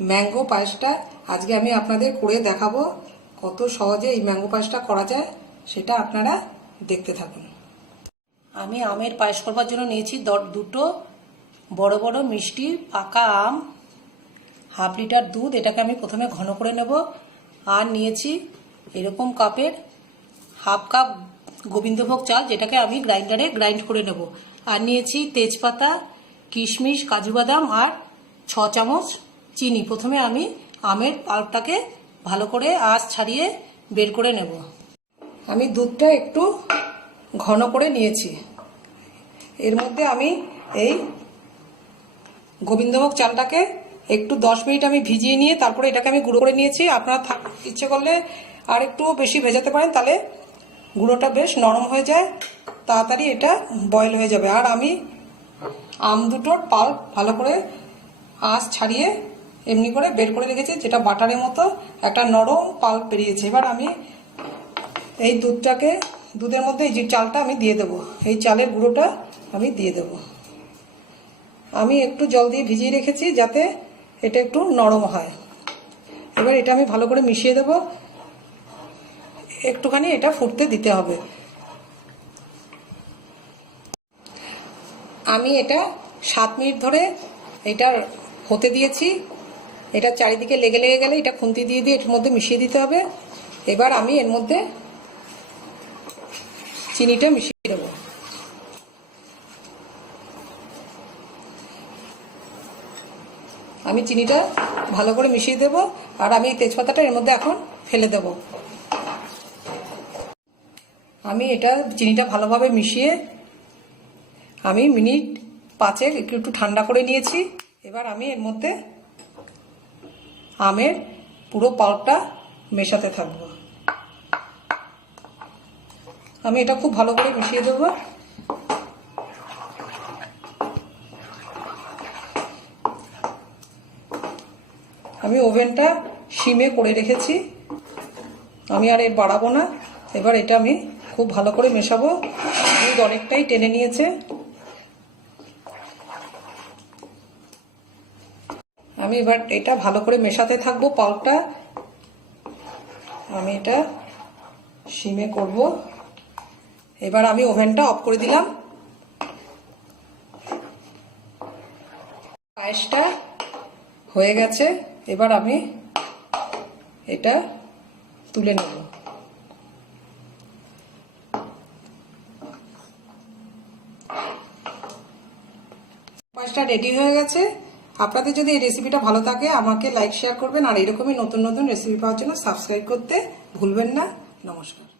Mango পায়েসটা আজকে আমি আপনাদের করে দেখাবো। কত সহজে এই ম্যাঙ্গো পায়েসটা করা যায় সেটা আপনারা দেখতে থাকুন। আমি আমের পায়েস করবার জন্য নিয়েছি দুটো বড় বড় মিষ্টি পাকা আম, হাফ লিটার দুধ, এটাকে আমি প্রথমে ঘন করে নেব। আর নিয়েছি এরকম কাপের হাফ কাপ গোবিন্দভোগ চাল, যেটাকে আমি গ্রাইন্ডারে গ্রাইন্ড করে নেব। আর নিয়েছি তেজপাতা, কিশমিশ, কাজু বাদাম আর 6 চামচ চিনি। প্রথমে আমি আমের পাল্পটাকে ভালো করে আঁশ ছাড়িয়ে বের করে নেব। আমি দুধটা একটু ঘন করে নিয়েছি। এর মধ্যে আমি এই গোবিন্দভোগ চালটাকে একটু 10 মিনিট আমি ভিজিয়ে নিয়ে তারপরে এটাকে আমি গুঁড়ো করে নিয়েছি। আপনারা ইচ্ছে করলে আর একটু বেশি ভেজাতে পারেন, তাহলে গুঁড়োটা বেশ নরম হয়ে যায়, তাড়াতাড়ি এটা বয়েল হয়ে যাবে। আর আমি আম দুটোর পাল্প ভালো করে আঁশ ছাড়িয়ে এমনি করে বের করে রেখেছি, যেটা বাটারের মতো একটা নরম পাল্প বেরিয়েছে। এবার আমি এই দুধের মধ্যে এই যে চালটা আমি দিয়ে দেবো, এই চালের গুঁড়োটা আমি দিয়ে দেব। আমি একটু জল দিয়ে ভিজিয়ে রেখেছি যাতে এটা একটু নরম হয়। এবার এটা আমি ভালো করে মিশিয়ে দেব, একটুখানি এটা ফুটতে দিতে হবে। আমি এটা 7 মিনিট ধরে এটা হতে দিয়েছি। এটা চারিদিকে লেগে গেলে এটা খুন্তি দিয়ে এর মধ্যে মিশিয়ে দিতে হবে। এবার আমি এর মধ্যে চিনিটা মিশিয়ে দেব। আমি চিনিটা ভালো করে মিশিয়ে দেব। আর আমি এই তেজপাতাটা এর মধ্যে এখন ফেলে দেব। আমি এটা চিনিটা ভালোভাবে মিশিয়ে আমি মিনিট 5 একটু ঠান্ডা করে নিয়েছি। এবার আমি এর মধ্যে আমের পুরো পাল্পটা মেশাতে থাকব। আমি এটা খুব ভালো করে মিশিয়ে দেব। আমি ওভেনটা সিমে করে রেখেছি, আমি আর এর বাড়াবো না। এবার এটা আমি খুব ভালো করে মেশাবো। দুধ অনেকটাই টেনে নিয়েছে। আমি এবার এটা ভালো করে মেশাতে থাকবো পাল্পটা। আমি এটা সিমে করব। এবার আমি ওভেনটা অফ করে দিলাম। পায়েসটা হয়ে গেছে। এবার আমি এটা তুলে নেব। পায়েসটা রেডি হয়ে গেছে। আপনাদের যদি এই রেসিপিটা ভালো থাকে আমাকে লাইক শেয়ার করবেন, আর এরকমই নতুন নতুন রেসিপি পাওয়ার জন্য সাবস্ক্রাইব করতে ভুলবেন না। নমস্কার।